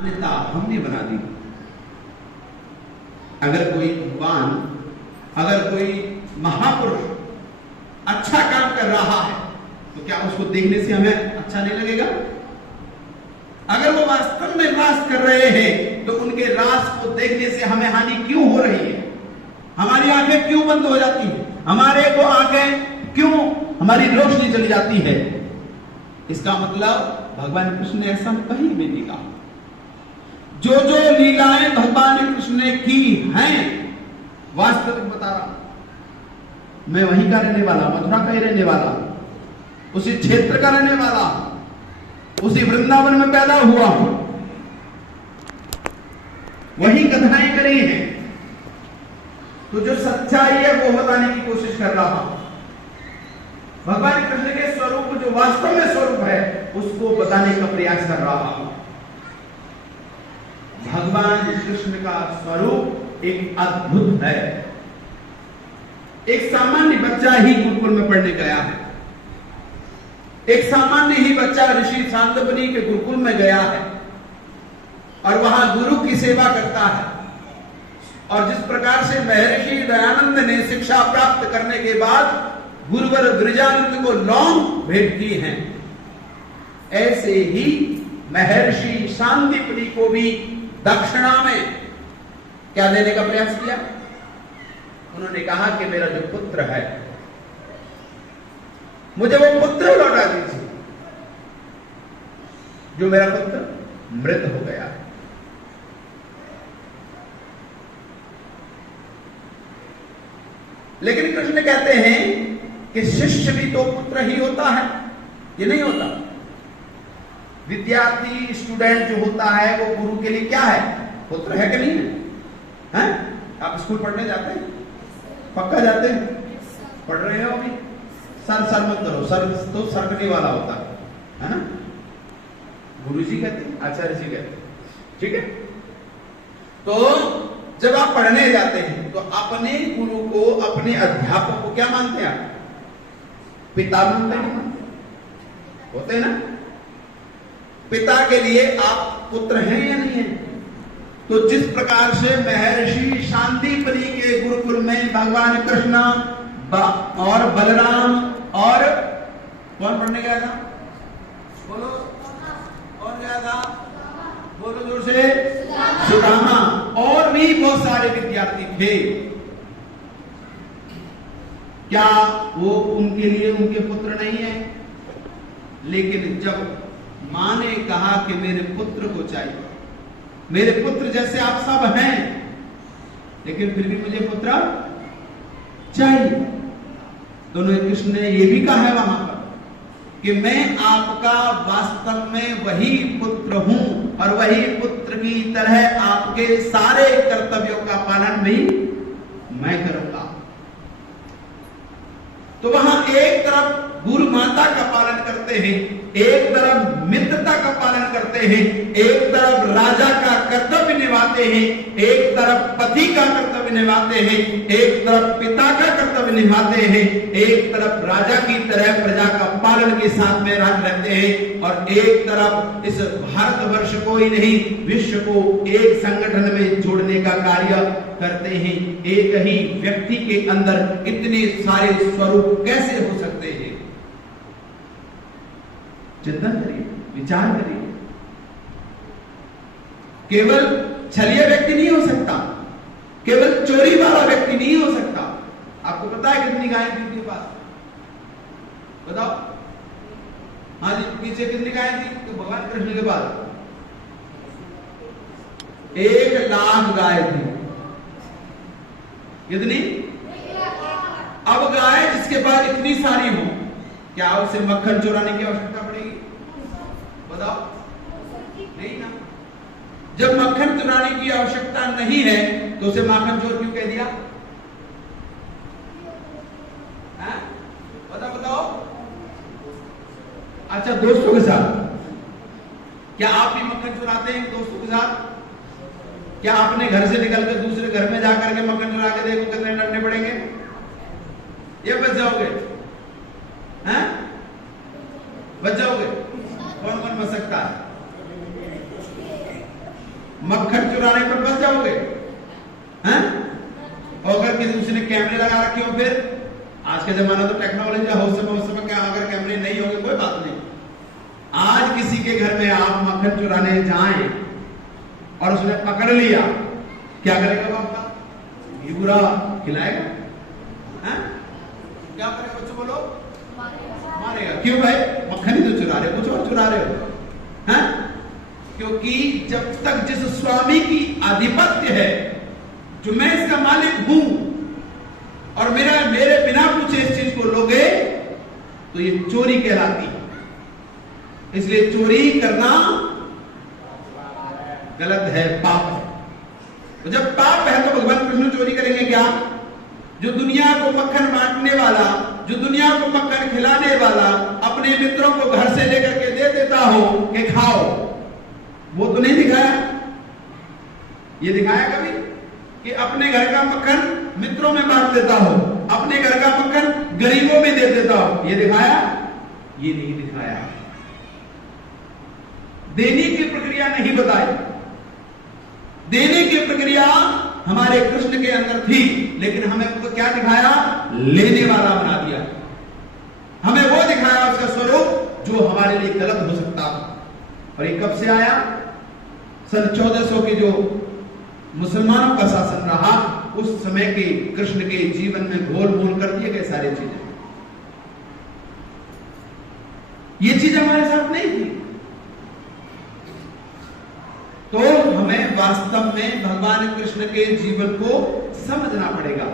मान्यता हमने बना दी। अगर कोई भगवान, अगर कोई महापुरुष अच्छा काम कर रहा है तो क्या उसको देखने से हमें अच्छा नहीं लगेगा? अगर वो वास्तव में रास कर रहे हैं तो उनके रास को देखने से हमें हानि क्यों हो रही है? हमारी आंखें क्यों बंद हो जाती है? हमारे को आंखें क्यों, हमारी रोशनी चली जाती है? इसका मतलब भगवान कृष्ण ने ऐसा कहीं भी नहीं कहा। जो जो लीलाएं भगवान कृष्ण ने की हैं, वास्तविक बता रहा हूं, मैं वहीं का रहने वाला, मथुरा का ही रहने वाला, उसी क्षेत्र का रहने वाला, उसी वृंदावन में पैदा हुआ हूं, वही कथाएं करी हैं। तो जो सच्चाई है वो बताने की कोशिश कर रहा हूं। भगवान कृष्ण के स्वरूप जो वास्तव में स्वरूप है उसको बताने का प्रयास कर रहा हूं। भगवान कृष्ण का स्वरूप एक अद्भुत है। एक सामान्य बच्चा ही गुरुकुल में पढ़ने गया है, एक सामान्य ही बच्चा ऋषि सांदीपनि के गुरुकुल में गया है और वहां गुरु की सेवा करता है। और जिस प्रकार से महर्षि दयानंद ने शिक्षा प्राप्त करने के बाद गुरुवर ब्रजानंद को लौंग भेंट की हैं, ऐसे ही महर्षि सांदीपनि को भी दक्षिणा में क्या देने का प्रयास किया? उन्होंने कहा कि मेरा जो पुत्र है मुझे वो पुत्र लौटा दीजिए, जो मेरा पुत्र मृत हो गया है। लेकिन कृष्ण कहते हैं कि शिष्य भी तो पुत्र ही होता है, ये नहीं होता। विद्यार्थी, स्टूडेंट जो होता है वो गुरु के लिए क्या है? पुत्र है कि नहीं है? हैं? आप स्कूल पढ़ने जाते हैं? पक्का जाते हैं? पढ़ रहे हो अभी? सर मत करो, सर तो सरकने वाला होता है ना? गुरु जी कहते हैं, आचार्य जी कहते हैं, ठीक है? तो जब आप पढ़ने जाते हैं तो अपने गुरु को, अपने अध्यापक को क्या मानते हैं आप? पिता मानते हैं, होते हैं ना? पिता के लिए आप पुत्र हैं या नहीं है? तो जिस प्रकार से महर्षि सांदीपनि के गुरुकुल में भगवान कृष्ण और बलराम और कौन पढ़ने गया था? बोलो, कौन गया था? बोलो जोर से। सुदामा और भी बहुत सारे विद्यार्थी थे। क्या वो उनके लिए उनके पुत्र नहीं है? लेकिन जब मां ने कहा कि मेरे पुत्र को चाहिए, मेरे पुत्र जैसे आप सब हैं लेकिन फिर भी मुझे पुत्र चाहिए, दोनों कृष्ण ने यह भी कहा है वहां पर कि मैं आपका वास्तव में वही पुत्र हूं और वही पुत्र की तरह आपके सारे कर्तव्यों का पालन भी मैं करूंगा। तो वहां एक तरफ गुरु माता का पालन करते हैं, एक तरफ मित्रता का पालन करते हैं, एक तरफ राजा का कर्तव्य निभाते हैं, एक तरफ पति का कर्तव्य निभाते हैं, एक तरफ पिता का कर्तव्य निभाते हैं, एक तरफ राजा की तरह प्रजा का पालन के साथ में रहते हैं, और एक तरफ इस भारतवर्ष को ही नहीं विश्व को एक संगठन में जोड़ने का कार्य करते हैं। एक ही व्यक्ति के अंदर इतने सारे स्वरूप कैसे हो सकते हैं? चिंतन करिए, विचार करिए। केवल छलिया व्यक्ति नहीं हो सकता, केवल चोरी वाला व्यक्ति नहीं हो सकता। आपको पता है कितनी गायें थी उनके पास? बताओ। हाँ जी, पीछे कितनी गायें थी तो भगवान कृष्ण के पास? 1,00,000 गाय थी। कितनी? अब गाय जिसके पास इतनी सारी हो, क्या उसे मक्खन चुराने की आवश्यकता पड़ेगी? बताओ, नहीं ना। जब मक्खन चुराने की आवश्यकता नहीं है तो उसे माखन चोर क्यों कह दिया? बताओ। अच्छा, दोस्तों के साथ क्या आप भी मक्खन चुराते हैं दोस्तों के साथ? क्या आपने घर से निकलकर दूसरे घर में जाकर के मक्खन चुरा के देखो कितने डरने पड़ेंगे? ये बच जाओगे? हैं? बच जाओगे? कौन कौन बच सकता है? मक्खन चुराने पर फंस जाओगे, हैं? और अगर किसी ने कैमरे लगा रखे हो, फिर आज के जमाना तो टेक्नोलॉजी का हो समय क्या, अगर कैमरे नहीं होंगे कोई बात नहीं। आज किसी के घर में आप मक्खन चुराने जाएं और उसने पकड़ लिया, क्या करेगा आपका? ये बुरा खिलाएगा, हैं? क्या करेगा बच्चों, बोलो? मारेगा। क्यों भाई? मक्खन ही तो चुरा रहे हो, कुछ और चुरा रहे हो, हैं? क्योंकि जब तक जिस स्वामी की आधिपत्य है, जो मैं इसका मालिक हूं और मेरे बिना पूछे इस चीज को लोगे तो ये चोरी कहलाती है। इसलिए चोरी करना गलत है, पाप है। तो जब पाप है तो भगवान कृष्ण चोरी करेंगे क्या? जो दुनिया को मक्खन बांटने वाला, जो दुनिया को मक्खन खिलाने वाला अपने मित्रों को घर से लेकर के दे देता हो कि खाओ, वो तो नहीं दिखाया। ये दिखाया कभी कि अपने घर का मक्खन मित्रों में बांट देता हो, अपने घर का मक्खन गरीबों में दे देता हो? ये दिखाया? ये नहीं दिखाया। देने की प्रक्रिया नहीं बताई। देने की प्रक्रिया हमारे कृष्ण के अंदर थी, लेकिन हमें तो क्या दिखाया? लेने वाला बना दिया। हमें वो दिखाया उसका स्वरूप जो हमारे लिए गलत हो सकता था। और ये कब से आया? सन 1400 के जो मुसलमानों का शासन रहा, उस समय के कृष्ण के जीवन में घोल मोल कर दिए गए सारी चीजें। ये चीज हमारे साथ नहीं थी। तो हमें वास्तव में भगवान कृष्ण के जीवन को समझना पड़ेगा।